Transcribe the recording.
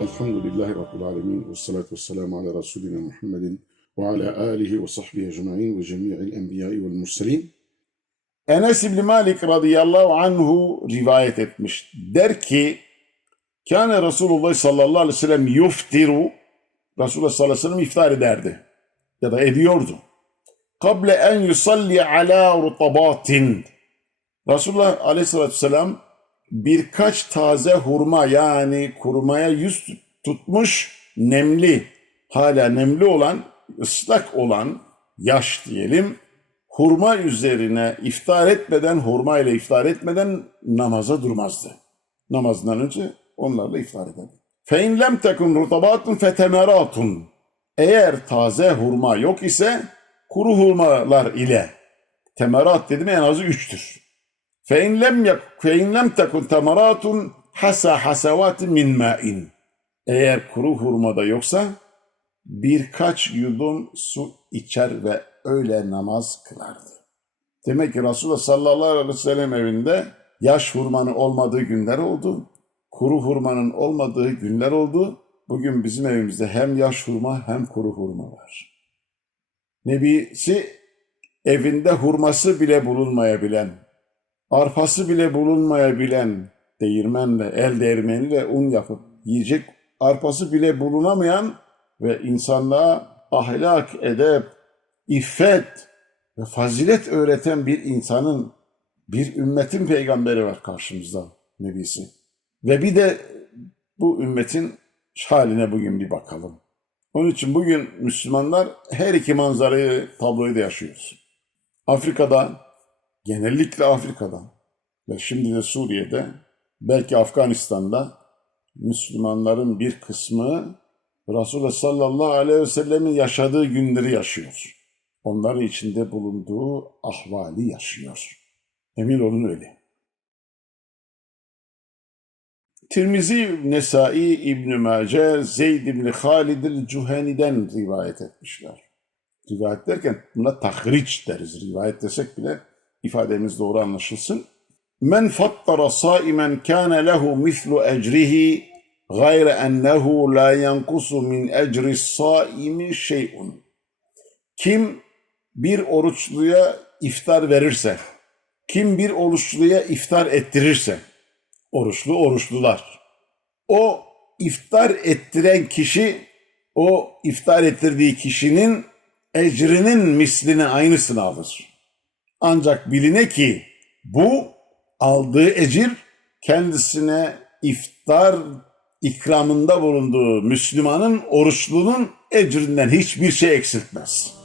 Elhamdülillahi Rabbil Alemin ve salatu ve selamu ala Resulina Muhammedin ve ala alihi ve sahbihi ecma'in ve cemi'il enbiyai vel murselin. Enes İbni Malik radıyallahu anhu rivayet etmiş. Der ki, Kâne Resulullah sallallahu aleyhi ve sellem yuftiru, Resulullah sallallahu aleyhi ve sellem iftar ederdi. Ya da ediyordu. Kable en yusalli ala rutabatin. Resulullah aleyhissalatü vesselam birkaç taze hurma yani kurumaya yüz tutmuş nemli, hala nemli olan, ıslak olan, yaş diyelim, hurma üzerine iftar etmeden, hurma ile iftar etmeden namaza durmazdı. Namazdan önce onlarla iftar ederdi. فَاِنْ لَمْ تَكُنْ رُطَبَاتٌ فَتَمَرَاتٌ Eğer taze hurma yok ise kuru hurmalar ile temerat dedim en azı üçtür. فَاِنْ لَمْ, يَكْ, فَاِنْ لَمْ تَكُنْ تَمَرَاتٌ حَسَى حَسَوَاتٍ مِنْ مَاءٍ Eğer kuru hurmada yoksa birkaç yudum su içer ve öyle namaz kılardı. Demek ki Resulullah sallallahu aleyhi ve sellem evinde yaş hurmanın olmadığı günler oldu. Kuru hurmanın olmadığı günler oldu. Bugün bizim evimizde hem yaş hurma hem kuru hurma var. Nebisi evinde hurması bile bulunmayabilen, arpası bile bulunmayabilen değirmenle, el değirmeniyle un yapıp yiyecek arpası bile bulunamayan ve insanlığa ahlak, edep, iffet ve fazilet öğreten bir insanın, bir ümmetin peygamberi var karşımızda nebisi. Ve bir de bu ümmetin haline bugün bir bakalım. Onun için bugün Müslümanlar her iki manzarayı, tabloyu da yaşıyoruz. Afrika'da, genellikle Afrika'da ve şimdi de Suriye'de, belki Afganistan'da Müslümanların bir kısmı Resulullah sallallahu aleyhi ve sellemin yaşadığı günleri yaşıyor. Onların içinde bulunduğu ahvali yaşıyor. Emin olun öyle. Tirmizi, Nesai, İbn Mace, Zeyd ibn Halid el-Cuhani'den rivayet etmişler. Rivayet derken buna tahriç deriz. Rivayet desek bile ifademiz doğru anlaşılsın. Men fattara saimen kana lehu mislu ecrihi gayre ennehu la yankusu min ecri saimi şey'un. Kim bir oruçluya iftar verirse, kim bir oruçluya iftar ettirirse, oruçlu oruçlular. O iftar ettiren kişi, o iftar ettirdiği kişinin ecrinin mislini aynısını alır. Ancak biline ki bu aldığı ecir kendisine iftar ikramında bulunduğu Müslümanın oruçlunun ecrinden hiçbir şey eksiltmez.''